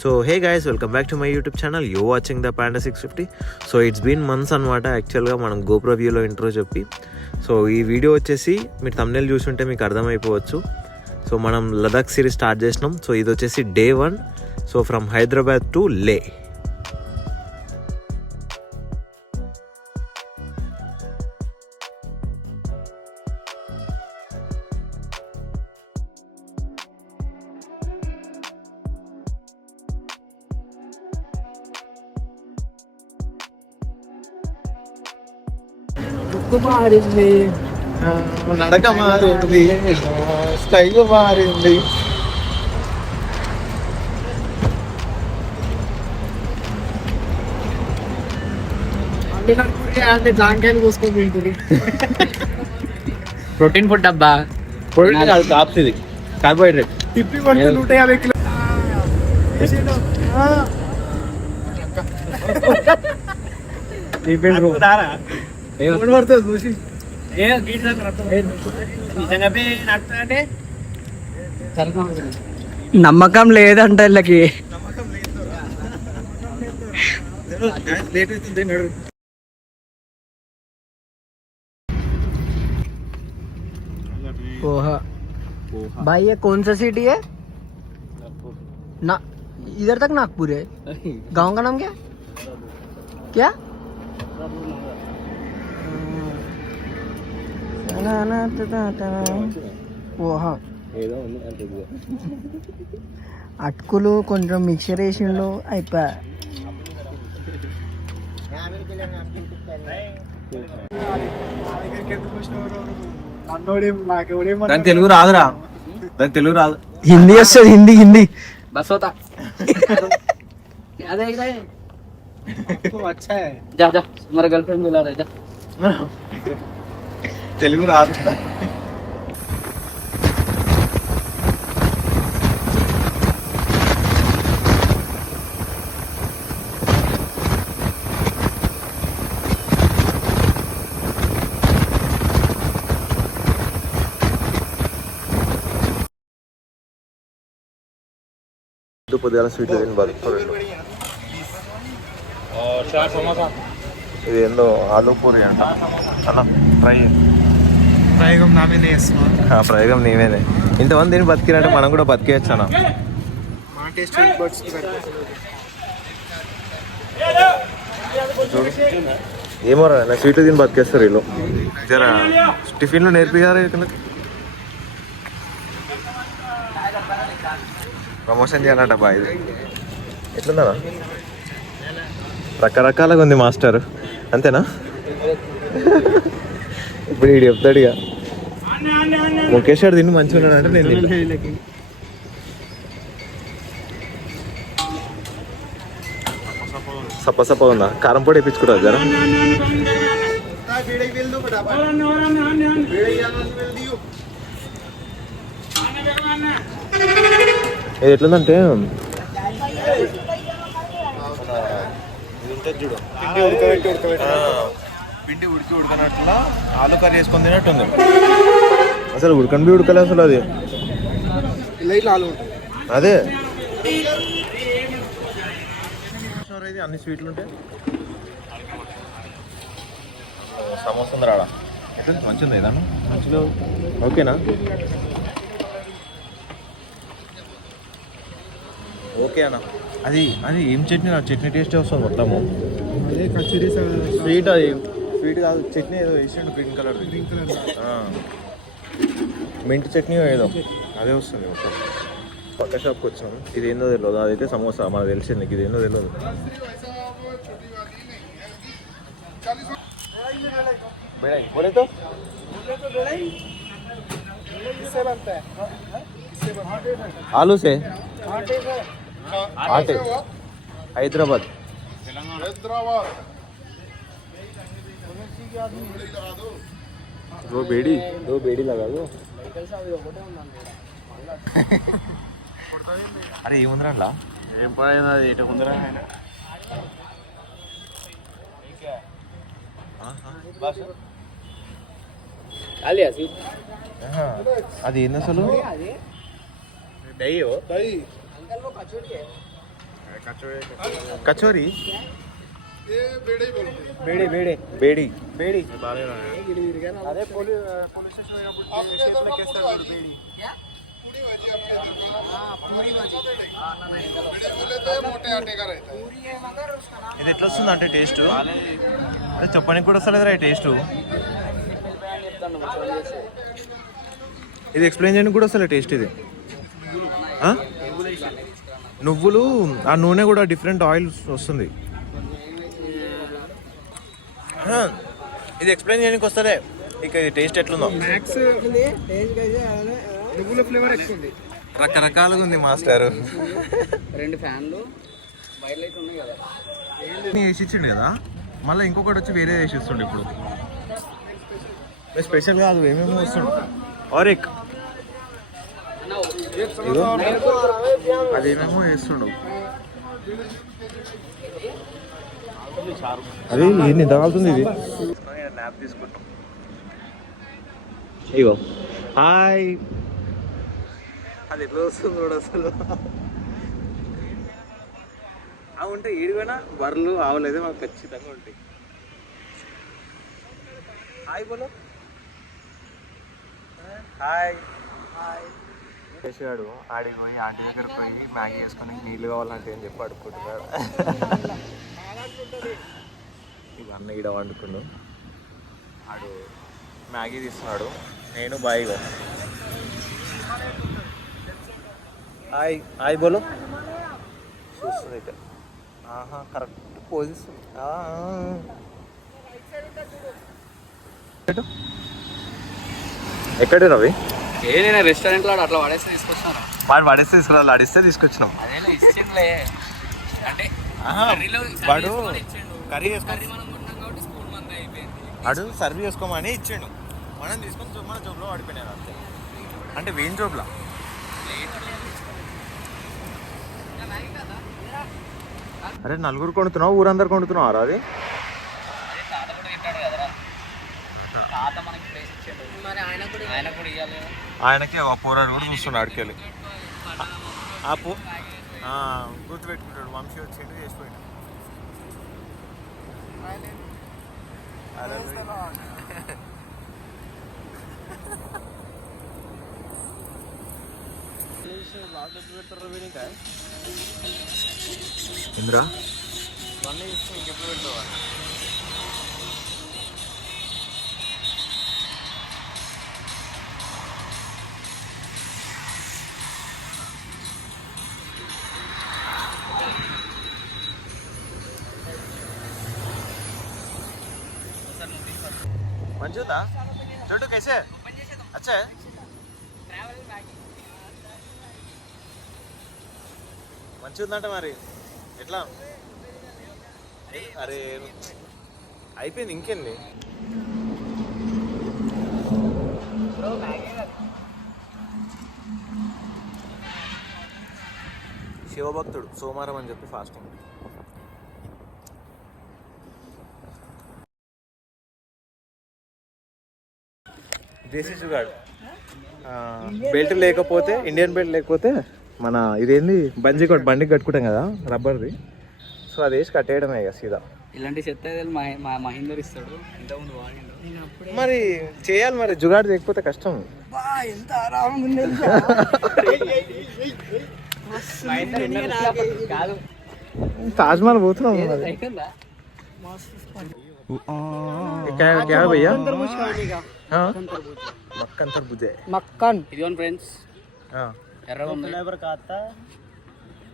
So hey guys, welcome back to my YouTube channel. You watching the Panda 650. So it's been months అనమాట యాక్చువల్గా మనం GoPro వ్యూలో intro చెప్పి. So ఈ video వచ్చేసి మీరు థంబ్నెయిల్ చూసుంటే మీకు అర్థమైపోవచ్చు. సో మనం లదాఖ్ సిరీస్ స్టార్ట్ చేసినాం. సో ఇది వచ్చేసి day 1. So from Hyderabad to లే. మారింది, నడక మారింది, స్టైల్ మారింది. అంటే జాంకాయలు కోసుకొని తింటుంది. ప్రోటీన్ ఫుడ్ అబ్బా, ప్రోటీన్ కాదు, కాప్స్ ఇది కార్బోహైడ్రేట్. తిప్పి పడితే 150 కిలో చూసి నమ్మకం లేదంట వీళ్ళకి. पोहा भाई, ये कौन सा सिटी है? ना इधर तक नागपुर है. गांव का नाम क्या क्या? పోహా అటుకులు కొంచెం మిక్చర్ వేసిండు, అయిపోయా. దాని తెలుగు రాదురా, దాని తెలుగు రాదు. హిందీ వస్తుంది, హిందీ హిందీ బస్ హోతా. जा जा, हमारा गर्लफ्रेंड मिला रहा है, जा. తెలుగు రాదు. పొద్దుగాల స్వీట్ తిని బతుకుతారు. ఇది ఏందో ఆలూ పూరి అంట అన్న. ప్రయోగం నా మీదే చేస్తున్నా. ప్రయోగం నీవేనే. ఇంతమంది దీన్ని బతికినట్టే మనం కూడా బతికేయచ్చు అన్న. మా టేస్ట్ బర్డ్స్ ఏమో రా, స్వీట్లు తిని బతికేస్తారు వీళ్ళు. జర టిఫిన్లు నేర్పియారు. ప్రమోషన్ చేయాలంట బా. ఇది ఎట్లుందా? రకరకాలుగా ఉంది మాస్టర్, అంతేనా? ఇప్పుడు వీడు చెప్తాడు ఇక. ముఖేష్ గారు తిని మంచిగా ఉన్నాడు అంటే నేను సప్ప సప్ప ఉందా? కారం పొడి వేయించుకుంటా జరా. ఇది ఎట్లుందంటే చూడు, పిండి ఉడికి ఉడకనట్లా ఆలు కర్రీ వేసుకొని తినట్టుంది. అసలు ఉడకని ఉడకలే అసలు. అది అదే అన్ని స్వీట్లు ఉంటాయి. సమోసా ఉంది రాడా? ఎట్లా మంచిగా ఉంది ఏదన్నా? మంచిగా ఓకేనా? ఓకే అన్న. అది అది ఏం చట్నీ? నా చట్నీ టేస్టే వస్తుంది మొత్తము. స్వీట్, అది స్వీట్ కాదు, చట్నీ ఏదో వేసిండు గ్రీన్ కలర్. మింట్ చట్నీ ఏదో అదే వస్తుంది. పక్క షాప్కి వచ్చాము. ఇది ఏందో తెలియదు. అదైతే సమోసా మనకు తెలిసింది. ఇది ఏందో తెలియదు. बोले तो आलू से आटे हैदराबाद दो बेड़ी लगा दो. అరే ఏముందిరా అట్లా? ఏం పడైంది అది ఎట ఉందిరా? అది ఏంది అసలు? దయ్యో कचौरी बेड़े बेड़े बेड़ी बेड़ी అదే पुलिस स्टेशन बेड़ी ఇది ఎట్లా వస్తుంది అంటే టేస్ట్ అంటే చెప్పడానికి కూడా వస్తలేదురా టేస్ట్ ఇది ఎక్స్ప్లెయిన్ చేయడానికి కూడా వస్తలే టేస్ట్ ఇది ఆ? నువ్వులు ఆ నూనె కూడా డిఫరెంట్ ఆయిల్ వస్తుంది ఆ, ఇది ఎక్స్ప్లెయిన్ చేయడానికి వస్తలే ఇక ఇది టేస్ట్ ఎట్లుందో నువ్వుల ఫ్లేవర్ ఎక్కువ ఉంది రకరకాలుగా ఉంది మాస్టర్ 2 ఫ్యాన్లు వైర్ లైట్ ఉన్నాయి కదా వేసి ఇచ్చిండు కదా మళ్ళీ ఇంకొకటి వచ్చి వేరే వేసి ఇస్తుండే ఇప్పుడు స్పెషల్గా అది ఏమేమి వస్తుండు ఆరెక్ అదేమేమో వేస్తుండవు అది ఎన్ని తగాలుతుంది ఇది ల్యాబ్ తీసుకుంటాం ఇగో హాయ్ అది ఎట్లా వస్తుంది కూడా అసలు అవి ఉంటాయి ఏడిపోయినా బర్రెలు ఆవులు అయితే మాకు ఖచ్చితంగా ఉంటాయి హాయ్ బోలో హాయ్ చేసాడు ఆడికి పోయి ఆంటీ దగ్గర పోయి మ్యాగీ వేసుకొని నీళ్ళు కావాలంటే ఏం చెప్పి అడుక్కుంటున్నాడు ఇక అన్న ఈడ వండుకుండు ఆడు మ్యాగీ తీస్తున్నాడు నేను బాయిగా హాయ్ హాయ్ బోలో చూస్తుంది అయితే ఆహా కరెక్ట్ పొజిషన్ ఎక్కడ రవి నేను రెస్టారెంట్లో అట్లా పడేస్తే తీసుకొస్తాను వాడు పడేస్తే తీసుకురావాలి అడిస్తే తీసుకొచ్చినాం అదే ఇచ్చిందిలే అంటే వాడు కర్రీ వేసుకొని మనం కొన్నాం కాబట్టి స్పూన్ మంది అయిపోయింది వాడు సర్వ్ చేసుకోమని ఇచ్చిండు మనం తీసుకొని మన జోబులో పడిపోయినారు అంతే అంటే వేయిన జోబులా అరే నలుగురు కొడుతున్నావు ఊరందరు కొడుతున్నావు రా అది తాత కూడా తింటాడు కదరా తాత మనకి ప్లేస్ ఇచ్చాడు మరి ఆయన కూడా ఇవ్వాలి ఆయనకి ఆ పోరాడు కూడా చూస్తున్నాడు అడికెళ్ళి ఆ పో గుర్తుపెట్టుకుంటాడు వంశీ వచ్చిండు చేసిపోయాడు ఇంద్రా ఇవన్నీ ఇస్తే ఇంకెప్పుడు పెడతావా మంచిదా చోటు कैसे अच्छा है మంచిగా ఉందంట మరి ఎట్లా అరే అయిపోయింది ఇంకేంది శివభక్తుడు సోమవారం అని చెప్పి ఫాస్టింగ్ దేశీ జుగాడు బెల్ట్ లేకపోతే ఇండియన్ బెల్ట్ లేకపోతే మన ఇదేంది బండికి కట్టుకుంటాం కదా రబ్బర్ది సో అది వేసి కట్టేయడమే ఇక సీదా ఇలాంటి చెత్త మా మహేందర్ ఇస్తాడు ఇంతకుముందు వాడిండు మరి చేయాలి మరి జుగాడు లేకపోతే కష్టం ఎంత ఆరామంగా ఉంది కాదు తాజ్మహల్ పోతున్నాం क्या भैया मक्खन तरबूजे మక్కన్ ఇదిగోండి ఫ్రెండ్స్ ఎర్రగా ఉంది ఫ్లేవర్ కాస్త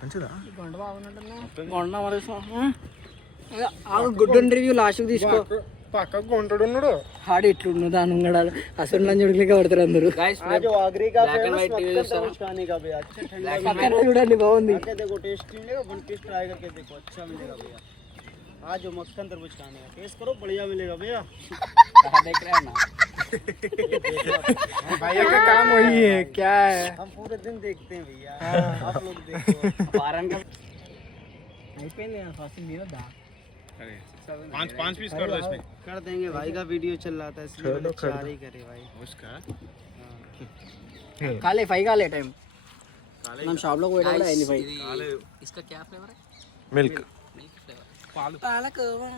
మంచిదా గుడ్ రివ్యూ లాస్ట్ తీసుకో పక్కకు కొంటాడు ఉన్నాడు ఆడు ఇట్లుండు దాని ఉంగడాలు అసలు లంజుడికి పడతారు అందరూ చూడండి బాగుంది देखो टेस्टी मिलेगा वन पीस ट्राई करके देखो अच्छा मिलेगा भैया आज जो मक्खन तरबूज खाने का टेस्ट करो बढ़िया मिलेगा भैया देख रहे हैं ना भैया का काम वही है क्या है हम पूरे दिन देखते हैं भैया आप लोग देखो पारन का అయిపోయింది ఫస్ట్ మీరు దా पांच पीस कर दो इसमें कर देंगे भाई का वीडियो चल रहा था इसलिए मैंने चार ही करे भाई उसका కాలే 5 కాలే టైం మనం షాప్లోకి పోయినా కూడా అయింది ఫైవ్. इसका क्या फ्लेवर है? మిల్క్ पालकोवा.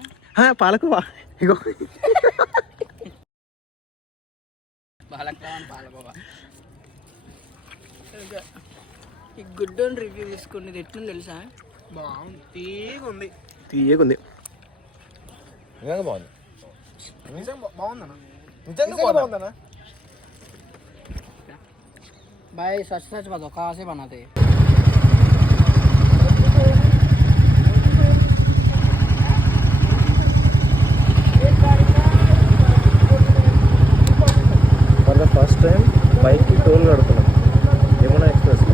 పాలకోవా ఇగో పాలకోవా. ఈ గుడ్డోని రివ్యూ తీసుకుని ఇది ఎట్లుంది తెలుసా? బాగుంది, తీగుంది. తీయగుంది. నిజంగా బాగుంది. బాగుందన్నా, నిజంగా బాగుందన్నా. भाई सच सच बताओ कहाँ से बनाते हैं? ఫర్ ద ఫస్ట్ టైం బైక్కి టోల్ కడుతున్నాం యమునా ఎక్స్ప్రెస్.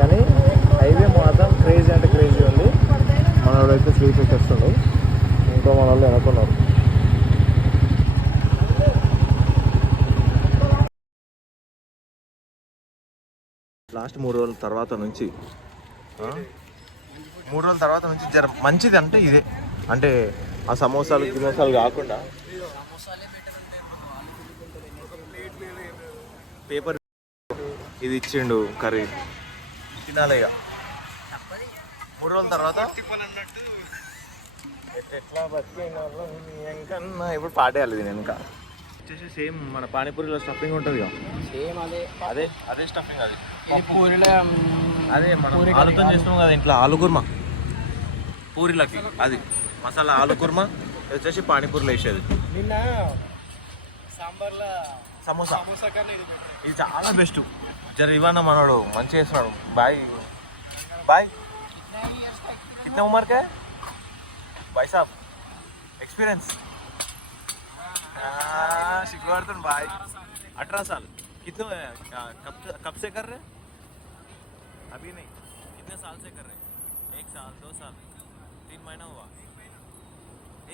కానీ హైవే మాత్రం క్రేజీ అంటే క్రేజీ ఉంది. మనోడైతే స్లీప్ ఎక్కేస్తుండు, ఇంకో మన వాళ్ళు అనుకున్నారు. లాస్ట్ 3 రోజుల తర్వాత నుంచి జర మంచిది అంటే ఇదే, అంటే ఆ సమోసాలు కాకుండా పేపర్ ఇది ఇచ్చిండు కర్రీ తినాలి. ఇక 3 రోజుల తర్వాత ఎట్లా బతికన్నా ఇప్పుడు పాటేయాలి నేను. ఇంకా వచ్చేసి సేమ్ మన పానీపూరిలో స్టఫింగ్ ఉంటుంది కదా, సేమ్ అదే అదే అదే స్టఫింగ్. అది ఇది పూరిలో అదే మనం ఆలుతో చేస్తున్నాం కదా ఇంట్లో, ఆలు కుర్మా పూరీలకి. అది మసాలా ఆలు కుర్మా వచ్చేసి పానీపూరిలో వేసేది. నిన్న సాంబార్లో సమోసా సమోసా కన్నా ఇది చాలా బెస్ట్. జర ఇవన్న మనోడు మంచిగా చేస్తున్నాడు. బాయ్ బాయ్ కిतना उम्र का है भाई साहब? एक्सपीरियंस शिकवाड़तन भाई 18 साल. कितने कब से कर रहे? अभी नहीं, कितने साल से कर रहे? 1 साल 2 साल 3 महीना हुआ?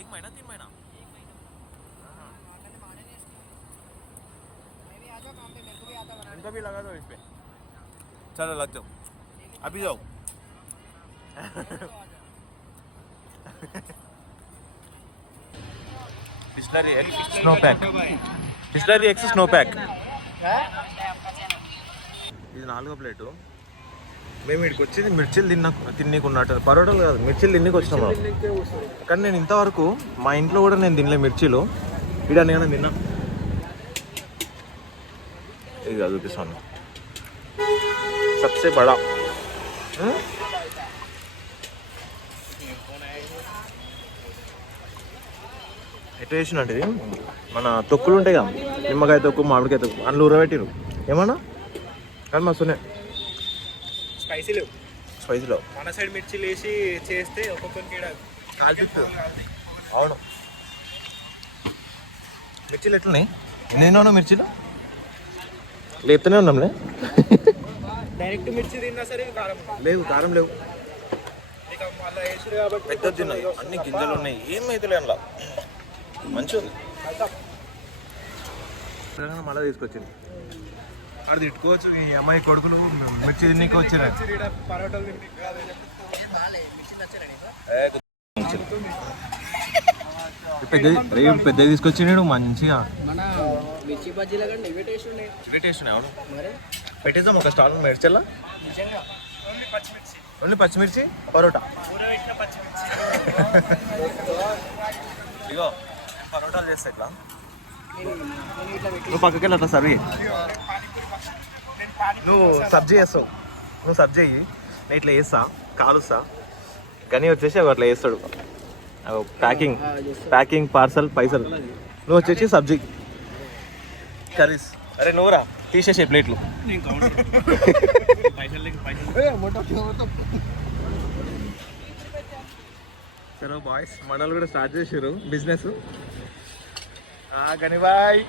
1 महीना 3 महीना? इनका भी लगा दो इस पे. चलो लग जाओ, अभी जाओ. Bisleri x snow pack, Bisleri x snow pack. ఇది 4వ ప్లేటు. మేము ఇక్కడికి వచ్చింది మిర్చిలు తిన్నకున్నట్టు, పరోటాలు కాదు మిర్చిలు తిన్నకి వచ్చినాము. కానీ నేను ఇంతవరకు మా ఇంట్లో కూడా నేను తినలే మిర్చిలు. ఇక్కడ నేను తిన్నా. ఇది చూపిస్తాను సబ్సే బడా. ఎట్లా చేసినట్టు ఇది మన తొక్కులు ఉంటాయి కదా, నిమ్మకాయ తొక్కు మామిడికాయ తొక్కు అందులో ఊరబెట్టిరు ఏమన్నా. కానీ మస్తునే స్పైసీలో మన సైడ్ మిర్చిలు వేసి చేస్తే ఒక్కొక్కరికి కాల్పిస్తుంది. అవును, మిర్చిలు ఎట్లున్నాయి? ఎన్ని మిర్చిలు లేపుతూనే ఉన్నాంలే. డైరెక్ట్ మిర్చి తిన్నా సరే కారం లేవు, కారం లేవు. మళ్ళీ వేసుడు కాబట్టి పెద్దది తిన్నాయి, అన్ని గింజలు ఉన్నాయి, ఏమైతే అందులో మంచిగా ఉంది. మళ్ళీ తీసుకొచ్చింది అక్కడ తిట్టుకోవచ్చు. ఈ అమ్మాయి కొడుకులు మిర్చి తిన్నీకి వచ్చిన పరోటాలు పెద్దది తీసుకొచ్చిండు మంచిగా. మన మిర్చి బజ్జీల కంటే ఇవే టేస్ట్ ఉన్నాయి. అవును పెట్టేద్దాం ఒక స్టాల్ మిర్చిలా. ఓన్లీ పచ్చిమిర్చి పరోటా. ఇగో పరోటాలు చేస్తా ఇట్లా, నువ్వు పక్కకి వెళ్ళి అట్లా సర్వీ. నువ్వు సబ్జీ చేస్తావు, నువ్వు సబ్జీ అయ్యి నేను ఇట్లా వేస్తా కాలుస్తా. గని వచ్చేసి అట్లా వేస్తాడు ప్యాకింగ్ పార్సల్ పైసలు. నువ్వు వచ్చేసి సబ్జీ కర్రీస్. అరే నువ్వురా తీసేసే ప్లేట్లు. సరే బాయ్స్ మనలు కూడా స్టార్ట్ చేసారు బిజినెస్. గని బాయ్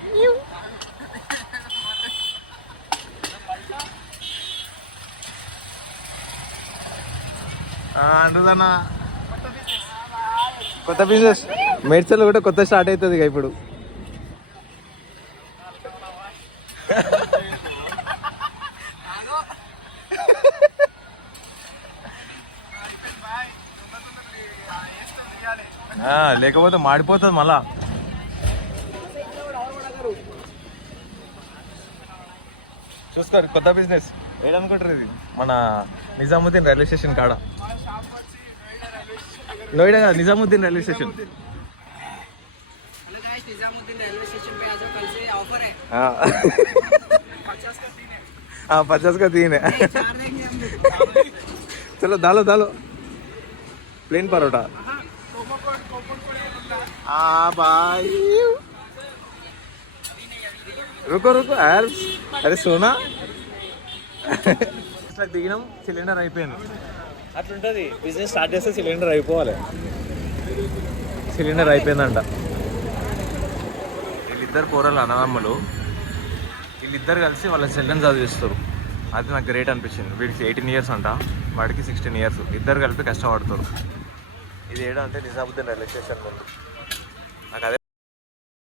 అంటుదన్నా కొత్త బిజినెస్ మెడ్చల్ కూడా కొత్త స్టార్ట్ అవుతుంది ఇక ఇప్పుడు. లేకపోతే మాడిపోతుంది మళ్ళా. చూసుకో చూసుకోరు కొత్త బిజినెస్ ఏడనుకుంటారు ఇది మన నిజాముద్దీన్ రైల్వే స్టేషన్ కాడ నోయిడా కాదు Nizamuddin railway station Nizamuddin railway station पे आ जाओ, कल से ऑफर है। 50 का 3 है चार देंगे हम। चलो डालो डालो प्लेन परोठा भाई रुको रुको यार अरे सोना దిగినాం సిలిండర్ అయిపోయింది అట్లుంటుంది బిజినెస్ స్టార్ట్ చేస్తే సిలిండర్ అయిపోవాలి సిలిండర్ అయిపోయిందంట వీళ్ళిద్దరు పోరాలు అన్నదమ్ములు వీళ్ళిద్దరు కలిసి వాళ్ళ చెల్లెని చదివిస్తారు అది నాకు గ్రేట్ అనిపించింది వీడికి 18 years అంట వాడికి 16 years ఇద్దరు కలిపి కష్టపడతారు ఇది ఏడా అంటే నిజాముద్దీన్ రైల్వే స్టేషన్ ముందు నాకు అదే